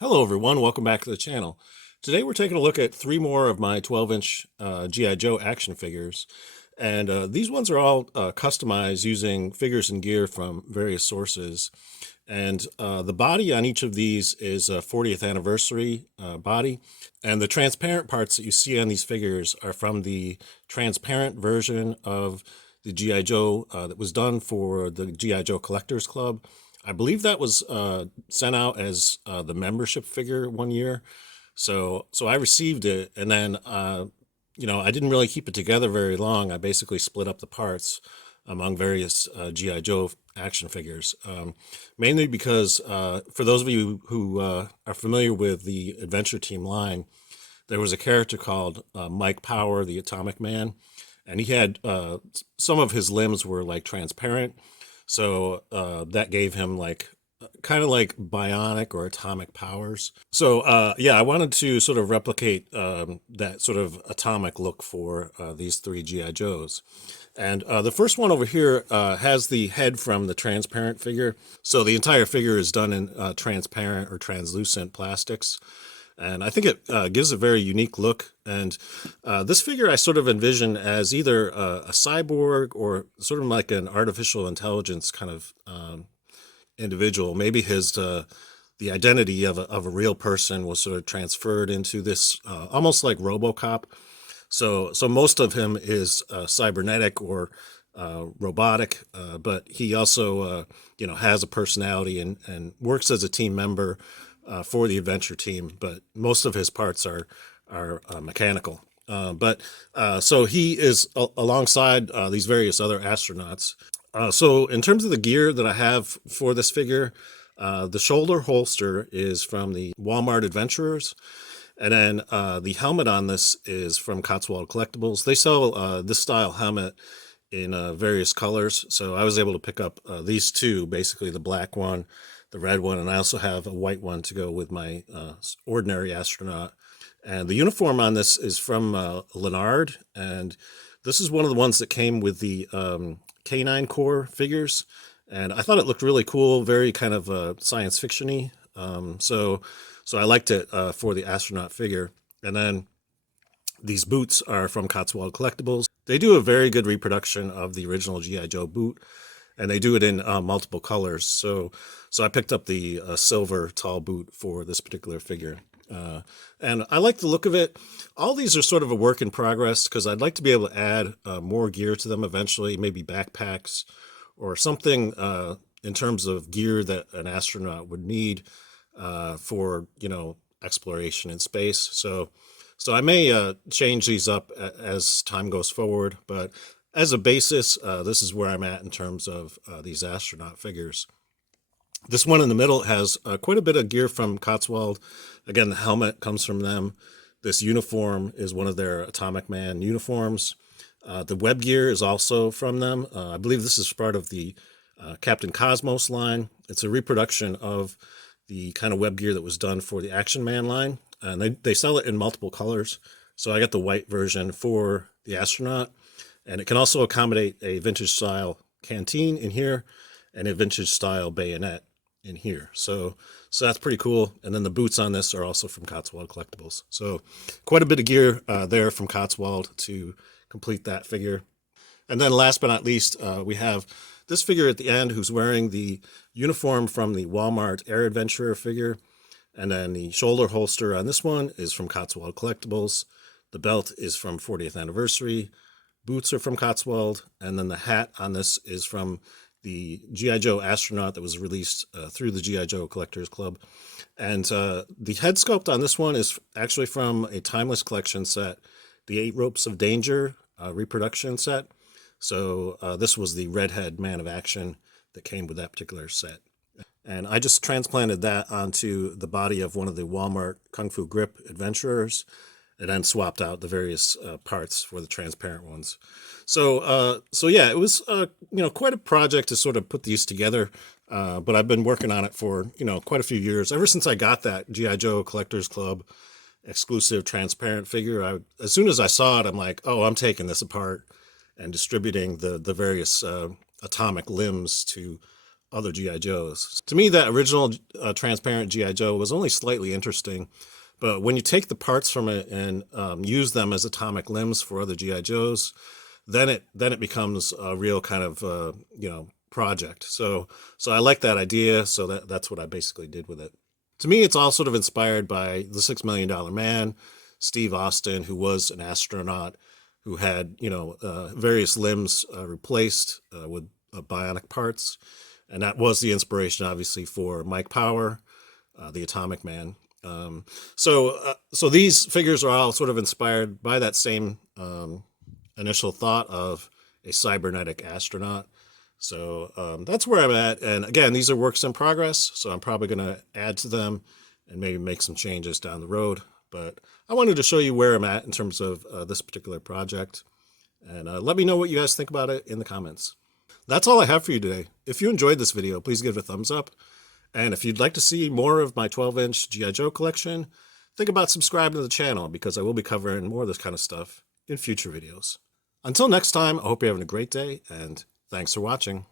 Hello everyone, welcome back to the channel. Today we're taking a look at three more of my 12-inch G.I. Joe action figures. And these ones are all customized using figures and gear from various sources. And the body on each of these is a 40th anniversary body. And the transparent parts that you see on these figures are from the transparent version of the G.I. Joe that was done for the G.I. Joe Collectors Club. I believe that was sent out as the membership figure one year. So I received it, and then I didn't really keep it together very long. I basically split up the parts among various GI Joe action figures, mainly because for those of you who are familiar with the Adventure Team line, there was a character called Mike Power, the Atomic Man, and he had some of his limbs were like transparent, so that gave him like kind of like bionic or atomic powers. So yeah, I wanted to sort of replicate that sort of atomic look for these three GI Joes. And the first one over here has the head from the transparent figure. So the entire figure is done in transparent or translucent plastics. And I think it gives a very unique look. And this figure I sort of envision as either a cyborg or sort of like an artificial intelligence kind of individual. Maybe his the identity of a real person was sort of transferred into this almost like RoboCop. So most of him is cybernetic or robotic, but he also has a personality and works as a team member for the adventure team. But most of his parts are mechanical. So he is alongside these various other astronauts. So in terms of the gear that I have for this figure, the shoulder holster is from the Walmart Adventurers. And then the helmet on this is from Cotswold Collectibles. They sell this style helmet in various colors. So I was able to pick up these two, basically the black one, the red one, and I also have a white one to go with my ordinary astronaut. And the uniform on this is from Lennard, and this is one of the ones that came with the K9 Core figures. And I thought it looked really cool, very kind of science fiction-y. So I liked it for the astronaut figure. And then these boots are from Cotswold Collectibles. They do a very good reproduction of the original G.I. Joe boot, and they do it in multiple colors. So I picked up the silver tall boot for this particular figure. And I like the look of it. All these are sort of a work in progress because I'd like to be able to add more gear to them eventually, maybe backpacks or something in terms of gear that an astronaut would need for exploration in space. So I may change these up as time goes forward, but as a basis, this is where I'm at in terms of these astronaut figures. This one in the middle has quite a bit of gear from Cotswold. Again, the helmet comes from them. This uniform is one of their Atomic Man uniforms. The web gear is also from them. I believe this is part of the Captain Cosmos line. It's a reproduction of the kind of web gear that was done for the Action Man line. And they sell it in multiple colors. So I got the white version for the astronaut. And it can also accommodate a vintage style canteen in here and a vintage style bayonet in here. So that's pretty cool. And then the boots on this are also from Cotswold Collectibles. So quite a bit of gear there from Cotswold to complete that figure. And then last but not least, we have this figure at the end who's wearing the uniform from the Walmart Air Adventurer figure. And then the shoulder holster on this one is from Cotswold Collectibles. The belt is from 40th Anniversary. Boots are from Cotswold. And then the hat on this is from the G.I. Joe Astronaut that was released through the G.I. Joe Collectors Club. And the head sculpt on this one is actually from a Timeless Collection set, the 8 Ropes of Danger reproduction set. So this was the redhead Man of Action that came with that particular set. And I just transplanted that onto the body of one of the Walmart Kung Fu Grip Adventurers and then swapped out the various parts for the transparent ones. So yeah, it was quite a project to sort of put these together. But I've been working on it for quite a few years. Ever since I got that G.I. Joe Collectors Club exclusive transparent figure, as soon as I saw it, I'm like, oh, I'm taking this apart and distributing the various atomic limbs to other GI Joes. To me, that original transparent GI Joe was only slightly interesting, but when you take the parts from it and use them as atomic limbs for other GI Joes, then it becomes a real kind of project. So I like that idea. So that's what I basically did with it. To me, it's all sort of inspired by the $6 Million Man, Steve Austin, who was an astronaut, who had various limbs replaced with bionic parts, and that was the inspiration, obviously, for Mike Power, the Atomic Man. So these figures are all sort of inspired by that same initial thought of a cybernetic astronaut. So that's where I'm at. And again, these are works in progress, so I'm probably going to add to them and maybe make some changes down the road. But I wanted to show you where I'm at in terms of this particular project. And let me know what you guys think about it in the comments. That's all I have for you today. If you enjoyed this video, please give it a thumbs up. And if you'd like to see more of my 12-inch G.I. Joe collection, think about subscribing to the channel, because I will be covering more of this kind of stuff in future videos. Until next time, I hope you're having a great day, and thanks for watching.